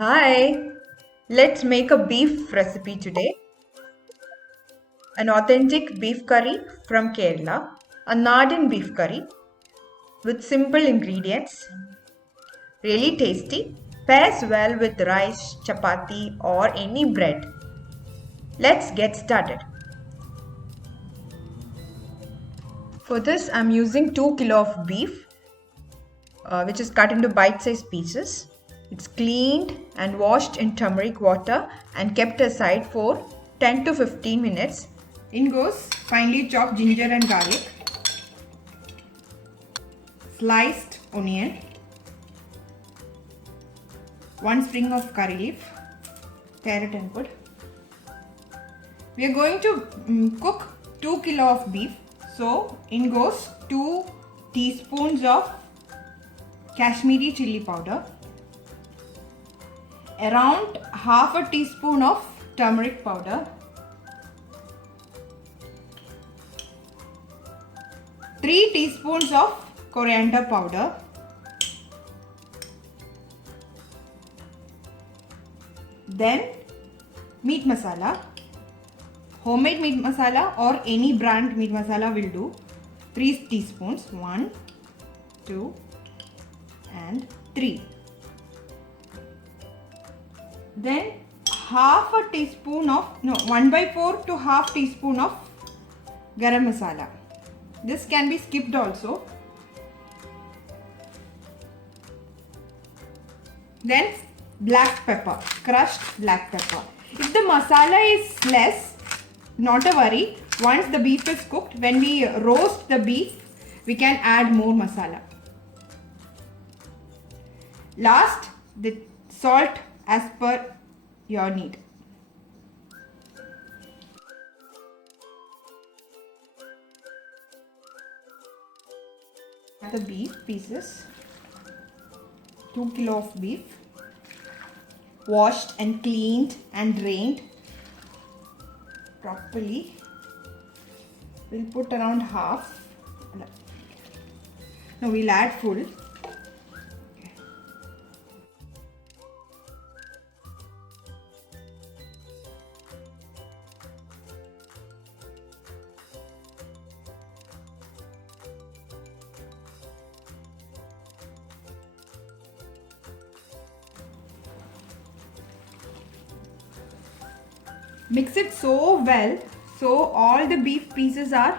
Hi, let's make a beef recipe today. An authentic beef curry from Kerala, a Nardin beef curry with simple ingredients, really tasty, pairs well with rice, chapati, or any bread. Let's get started. For this, I'm using 2 kilo of beef, which is cut into bite-sized pieces. It's cleaned and washed in turmeric water and kept aside for 10 to 15 minutes. In goes finely chopped ginger and garlic, sliced onion, 1 sprig of curry leaf, carrot and wood. We are going to cook 2 kilo of beef. So in goes 2 teaspoons of Kashmiri chili powder, around half a teaspoon of turmeric powder, 3 teaspoons of coriander powder, then meat masala, homemade meat masala or any brand meat masala will do, 3 teaspoons, 1, 2 and 3. Then half a teaspoon of, 1 by 4 to half teaspoon of garam masala. This can be skipped also. Then black pepper, crushed black pepper. If the masala is less, not a worry. Once the beef is cooked, when we roast the beef, we can add more masala. Last, the salt as per your need. The beef pieces, 2 kilo of beef, washed and cleaned and drained properly. We'll put around half. No, we'll add full. Mix it so well so all the beef pieces are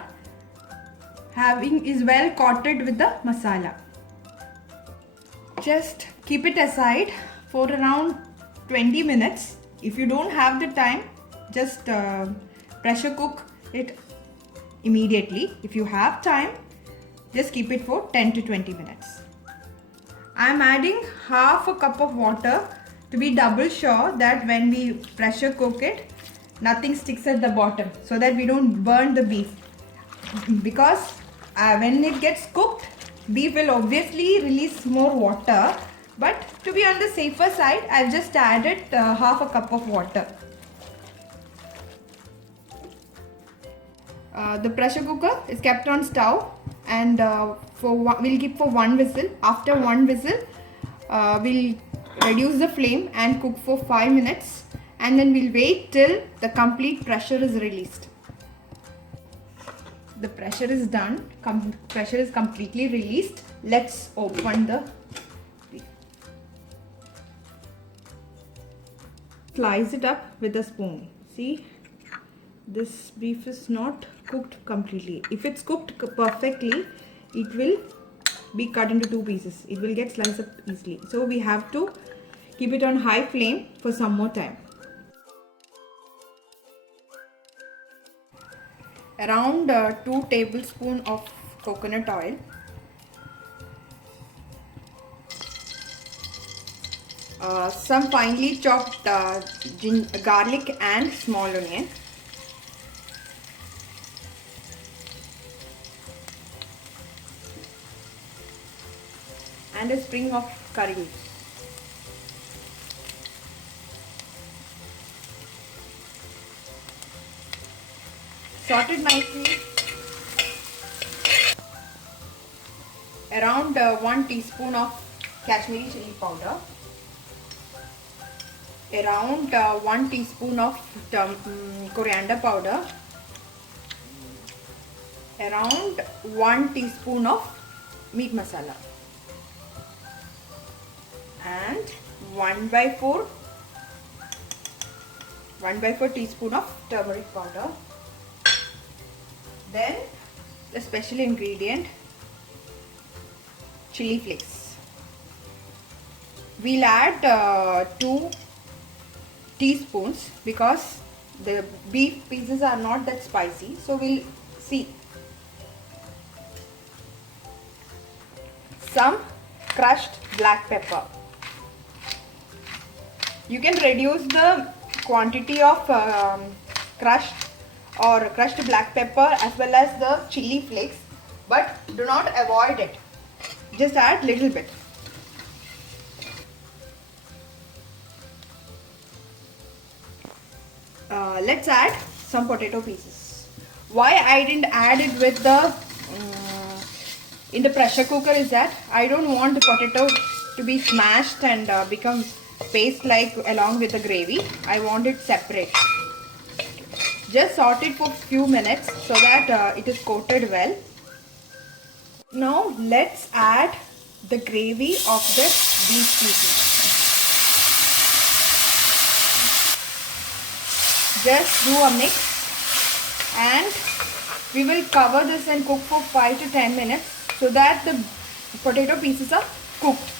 is well coated with the masala. Just keep it aside for around 20 minutes. If you don't have the time, just pressure cook it immediately. If you have time, just keep it for 10 to 20 minutes. I am adding half a cup of water to be double sure that when we pressure cook it, nothing sticks at the bottom, so that we don't burn the beef. Because when it gets cooked, beef will obviously release more water, but to be on the safer side, I've just added half a cup of water. The pressure cooker is kept on stove and we'll keep for 1 whistle. After 1 whistle, we'll reduce the flame and cook for 5 minutes, and then we'll wait till the complete pressure is released. The pressure is done, pressure is completely released. Let's open the beef. Slice it up with a spoon. See, this beef is not cooked completely. If it's cooked perfectly, it will be cut into 2 pieces. It will get sliced up easily. So we have to keep it on high flame for some more time. Around 2 tablespoons of coconut oil, some finely chopped garlic and small onion, and a sprig of curry leaves. Sorted nicely. Around 1 teaspoon of Kashmiri chili powder, around 1 teaspoon of coriander powder, around 1 teaspoon of meat masala, and 1/4 teaspoon of turmeric powder. Then the special ingredient, chili flakes. We'll add 2 teaspoons because the beef pieces are not that spicy, so we'll see. Some crushed black pepper. You can reduce the quantity of crushed black pepper as well as the chili flakes, but do not avoid it. Just add little bit. Let's add some potato pieces. Why I didn't add it with the in the pressure cooker is that I don't want the potato to be smashed and become paste like along with the gravy. I want it separate. Just saute it for few minutes so that it is coated well. Now let's add the gravy of the beef pieces. Just do a mix and we will cover this and cook for 5 to 10 minutes so that the potato pieces are cooked.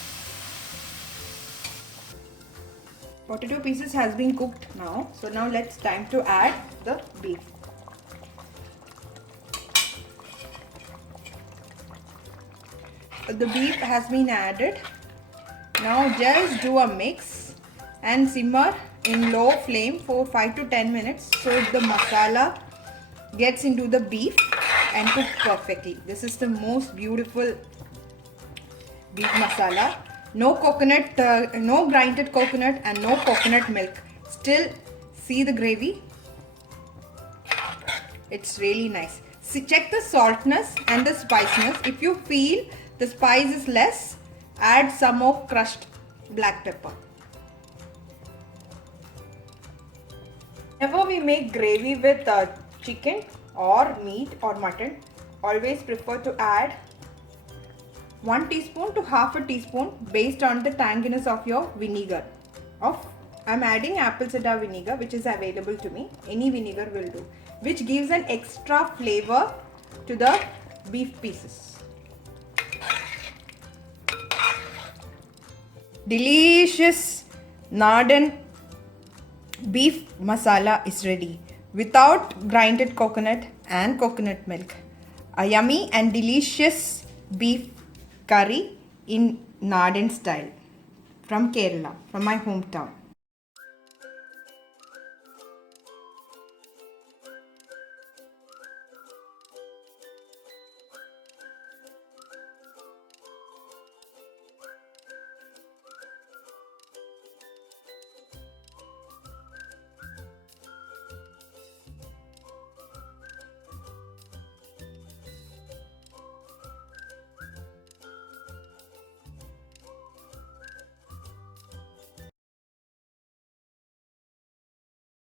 Potato pieces has been cooked now, so now let's time to add the beef. The beef has been added. Now just do a mix and simmer in low flame for 5 to 10 minutes so the masala gets into the beef and cook perfectly. This is the most beautiful beef masala. No coconut, no grinded coconut and no coconut milk. Still see the gravy. It's really nice. See, check the saltness and the spiciness. If you feel the spice is less, add some of crushed black pepper. Whenever we make gravy with chicken or meat or mutton, always prefer to add 1 teaspoon to half a teaspoon based on the tanginess of your vinegar. I'm adding apple cider vinegar, which is available to me. Any vinegar will do, which gives an extra flavor to the beef pieces. Delicious Narden beef masala is ready without grinded coconut and coconut milk. A yummy and delicious beef curry in Narden style from Kerala, from my hometown.